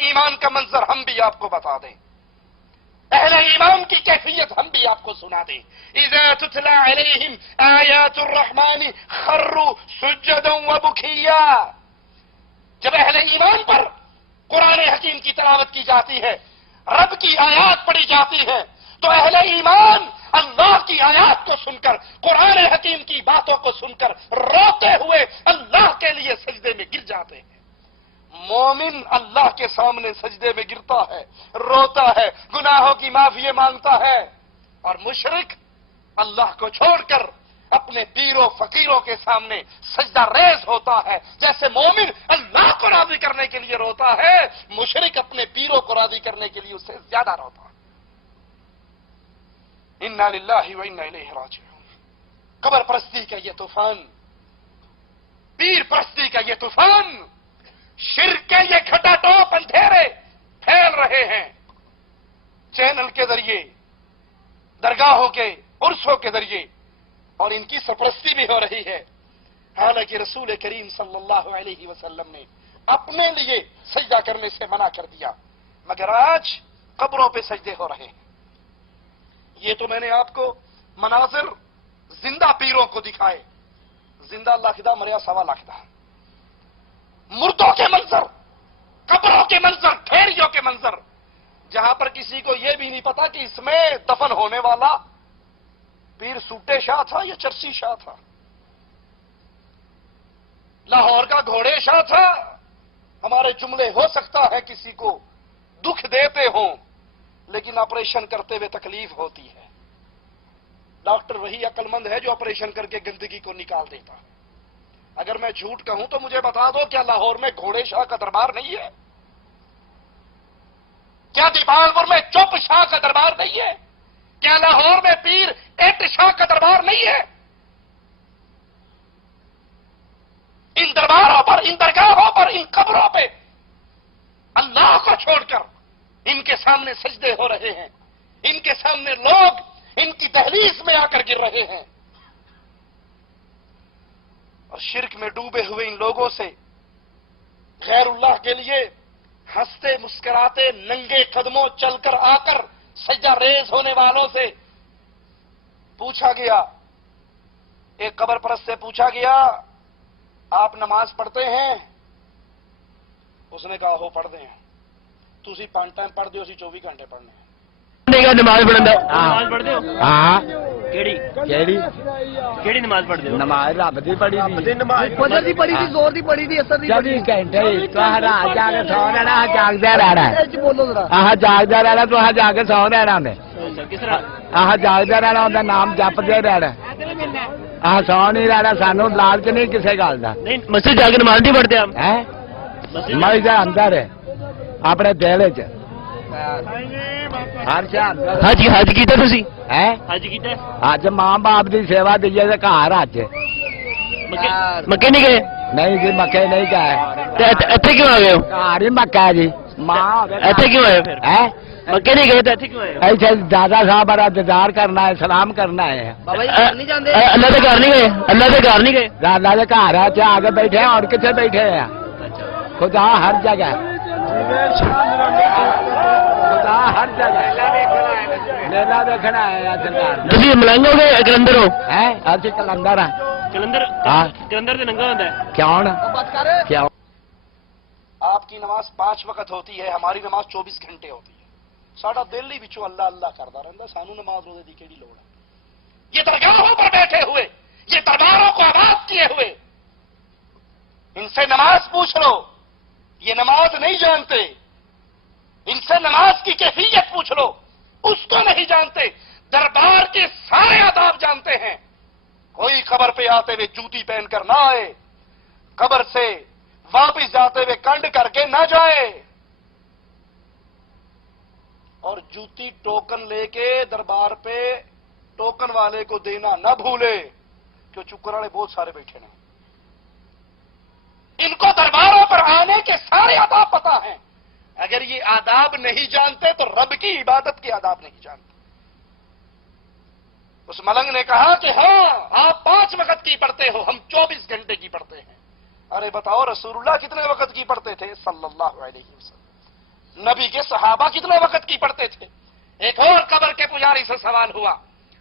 ایمان کا منظر ہم بھی آپ کو بتا دیں، اہل ایمان کی کیفیت ہم بھی آپ کو سنا دیں۔ اذا تتلى علیہم آیات الرحمن خروا سجدا وبکیا، جب اہل ایمان پر قرآن حکیم کی تلاوت کی جاتی ہے، رب کی آیات پڑھی جاتی ہے، تو اہل ایمان اللہ کی آیات کو سن کر، قرآن حکیم کی باتوں کو سن کر روتے ہوئے اللہ کے لیے سجدے میں گر جاتے ہیں۔ مومن اللہ کے سامنے سجدے میں گرتا ہے، روتا ہے، گناہوں کی معافی مانگتا ہے، اور مشرک اللہ کو چھوڑ کر اپنے پیروں فقیروں کے سامنے سجدہ ریز ہوتا ہے۔ جیسے مومن اللہ کو راضی کرنے کے لیے روتا ہے، مشرک اپنے پیروں کو راضی کرنے کے لیے اس سے زیادہ روتا ہے۔ انا للہ و انا الیہ راجعون۔ قبر پرستی کا یہ طوفان، پیر پرستی کا یہ طوفان، شرک کے یہ کھٹا ٹوپ اندھیرے پھیل رہے ہیں، چینل کے ذریعے، درگاہوں کے عرسوں کے ذریعے، اور ان کی سرپرستی بھی ہو رہی ہے۔ حالانکہ رسول کریم صلی اللہ علیہ وسلم نے اپنے لیے سجدہ کرنے سے منع کر دیا، مگر آج قبروں پہ سجدے ہو رہے ہیں۔ یہ تو میں نے آپ کو مناظر زندہ پیروں کو دکھائے، زندہ لاکھ دا مریا سوا لاکھ دا، مردوں کے منظر، قبروں کے منظر، ٹھیریوں کے منظر، جہاں پر کسی کو یہ بھی نہیں پتا کہ اس میں دفن ہونے والا پیر سوٹے شاہ تھا یا چرسی شاہ تھا، لاہور کا گھوڑے شاہ تھا۔ ہمارے جملے ہو سکتا ہے کسی کو دکھ دیتے ہوں، لیکن آپریشن کرتے ہوئے تکلیف ہوتی ہے۔ ڈاکٹر وہی عقل مند ہے جو آپریشن کر کے گندگی کو نکال دیتا۔ اگر میں جھوٹ کہوں تو مجھے بتا دو، کیا لاہور میں گھوڑے شاہ کا دربار نہیں ہے؟ کیا دیپال پور میں چپ شاہ کا دربار نہیں ہے؟ کیا لاہور میں پیر ایٹ شاہ کا دربار نہیں ہے؟ ان درباروں پر، ان درگاہوں پر، ان قبروں پہ اللہ کو چھوڑ کر ان کے سامنے سجدے ہو رہے ہیں، ان کے سامنے لوگ ان کی دہلیز میں آ کر گر رہے ہیں، اور شرک میں ڈوبے ہوئے ان لوگوں سے غیر اللہ کے لیے ہنستے مسکراتے ننگے قدموں چل کر آ کر سجدہ ریز ہونے والوں سے پوچھا گیا، ایک قبر پرست سے پوچھا گیا، آپ نماز پڑھتے ہیں؟ اس نے کہا ہو پڑھتے ہیں۔ تسی 5 ٹائم پڑھ دیو، اسی 24 گھنٹے پڑھنے ہیں۔ نماز پڑھنا نماز پڑھتے ہو؟ ہاں کیڑی کیڑی نماز پڑھتے ہو؟ نماز رب دی پڑھی دی، فجر دی پڑھی تھی، زور دی پڑھی تھی، اثر دی پڑھی 24 گھنٹے تو رات جا کے سو رہنا، جاگدا رہنا، بولو ذرا۔ جاگدا رہنا، تو جا کے سو رہنا نے، کس طرح؟ جاگدا رہنا، اندا نام جپدے رہنا، سو نہیں رہنا، سانو لالچ نہیں کسے گل دا۔ نہیں مسجد جا کے نماز نہیں پڑھتے آپ؟ مسجد اندر ہے اپنے دل چ ہر شاہ حج کیتا تسی؟ ہے حج کیتا ہے؟ اج ماں باپ دی سیوا دیئے تے گھر اج مکے نہیں گئے؟ نہیں جی مکے نہیں گئے، اتنے کیوں آ گئے ہو؟ گھر ہی مکہ ہے جی، ماں اتنے کیوں آئے پھر؟ مکے نہیں گئے تو اتنے کیوں آئے ہو؟ ایسے دادا صاحب ہمارا انتظار کرنا ہے، سلام کرنا ہے۔ بابا جی گھر نہیں جاندے؟ اللہ کے گھر نہیں گئے؟ اللہ کے گھر نہیں گئے؟ دادا کے گھر ہے آگے بیٹھے ہیں، اور کتنے بیٹھے ہیں؟ خدا ہر جگہ، خدا ہر جگہ میلہ دیکھنا ہے سرکار۔ تسی ملنگ ہو گئے کلندر ہو؟ اچھی کلندر ہے، کلندر کلندر سے ننگا ہوتا ہے؟ کیوں کیا؟ آپ کی نماز 5 وقت ہوتی ہے، ہماری نماز 24 گھنٹے ہوتی ہے۔ ساڈا دل ہی بچوں اللہ اللہ کرتا رہتا، سانو نماز روزے دی کیڑی لوڑ ہے؟ یہ درگاہوں پر بیٹھے ہوئے، یہ درباروں کو آباد کیے ہوئے، ان سے نماز پوچھ لو، یہ نماز نہیں جانتے۔ ان سے نماز کی کیفیت پوچھ لو، اس کو نہیں جانتے۔ دربار کے سارے آداب جانتے ہیں۔ کوئی قبر پہ آتے ہوئے جوتی پہن کر نہ آئے، قبر سے واپس جاتے ہوئے کنڈ کر کے نہ جائے، اور جوتی ٹوکن لے کے دربار پہ ٹوکن والے کو دینا نہ بھولے، کیوں چکر والے بہت سارے بیٹھے ہیں۔ ان کو درباروں پر آنے کے سارے آداب پتا ہیں۔ اگر یہ آداب نہیں جانتے تو رب کی عبادت کے آداب نہیں جانتے۔ اس ملنگ نے کہا کہ ہاں آپ 5 وقت کی پڑھتے ہو، ہم 24 گھنٹے کی پڑھتے ہیں۔ ارے بتاؤ رسول اللہ کتنے وقت کی پڑھتے تھے؟ صلی اللہ علیہ وسلم نبی کے صحابہ کتنے وقت کی پڑھتے تھے؟ ایک اور قبر کے پجاری سے سوال ہوا،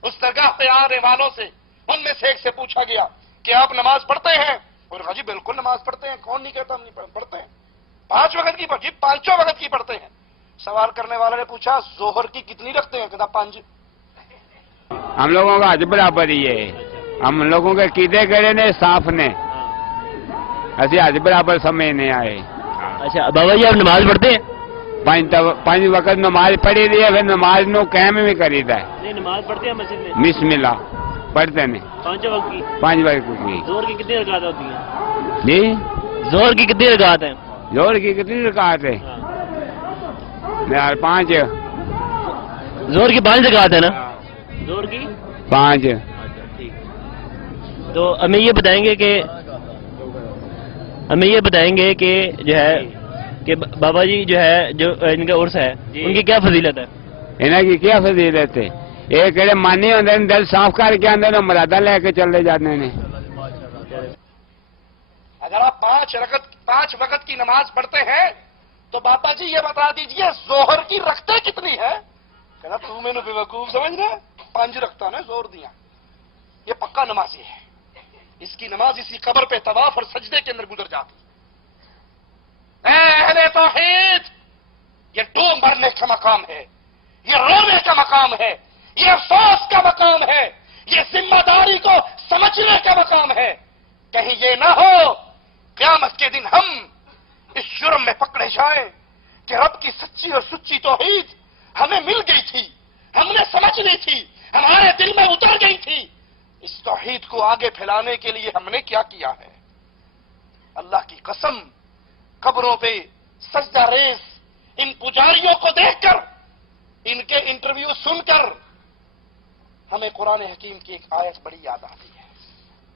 اس درگاہ پہ آنے والوں سے، ان میں سے ایک سے پوچھا گیا کہ آپ نماز پڑھتے ہیں؟ اور کہا جی بالکل نماز پڑھتے ہیں، کون نہیں کہتا ہم نہیں پڑھتے ہیں، 5 وقت کی جی 5 وقت کی پڑھتے ہیں۔ سوال کرنے والے نے پوچھا ظہر کی کتنی رکھتے ہیں؟ کہتا 5۔ ہم لوگوں کا حج برابر ہی ہے، ہم لوگوں کے کیدے گڑے نے صاف نے، اسی حج برابر سمجھنے آئے۔ اچھا بابا جی آپ نماز پڑھتے ہیں؟ 5 وقت نماز پڑھی دی ہے، پھر نماز نو قائم بھی کری دا ہے۔ نہیں نماز پڑھتے ہیں مسجد میں؟ بسم اللہ پڑھتے ہیں 5 وقت کی؟ 5 وقت کی۔ زہر کی کتنی رکعت ہوتی ہیں؟ جی زہر کی کتنی رکعت ہیں؟ زہر کی کتنی رکعت ہے؟ یار 5۔ زہر کی 5 رکعت ہے نا؟ زہر کی 5۔ تو ہمیں یہ بتائیں گے کہ جو ہے کہ بابا جی جو ہے جو ان کا عرس ہے ان کی کیا فضیلت ہے؟ انہاں کی کیا فضیلت ہے؟ یہ کہڑے مانی ہوندے نے دل صاف کر کے آندے نے مرادہ لے کے چلے جاتے ہیں۔ اگر آپ 5 وقت کی نماز پڑھتے ہیں تو بابا جی یہ بتا دیجئے ظہر کی رکھتے کتنی ہے؟ کہنا تو میں نے بے وقوف سمجھ رہا، 5 رکھتا نا زور دیا، یہ پکا نمازی ہے، اس کی نماز اسی قبر پہ طواف اور سجدے کے اندر گزر جاتی۔ اے اہل توحید، یہ ڈوب مرنے کا مقام ہے، یہ رونے کا مقام ہے، یہ افسوس کا مقام ہے، یہ ذمہ داری کو سمجھنے کا مقام ہے۔ کہیں یہ نہ ہو قیامت کے دن ہم اس جرم میں پکڑے جائیں کہ رب کی سچی اور سچی توحید ہمیں مل گئی تھی، ہم نے سمجھ لی تھی، ہمارے دل میں اتر گئی تھی، اس توحید کو آگے پھیلانے کے لیے ہم نے کیا کیا ہے؟ اللہ کی قسم، قبروں پہ سجدہ ریز ان پجاریوں کو دیکھ کر، ان کے انٹرویو سن کر ہمیں قرآن حکیم کی ایک آیت بڑی یاد آتی ہے،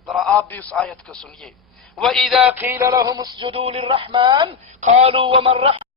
ذرا آپ بھی اس آیت کو سنیے۔ وَإِذَا قِيلَ لَهُمُ اسْجُدُوا لِلرَّحْمَنِ قَالُوا وَمَا الرَّحْمَنُ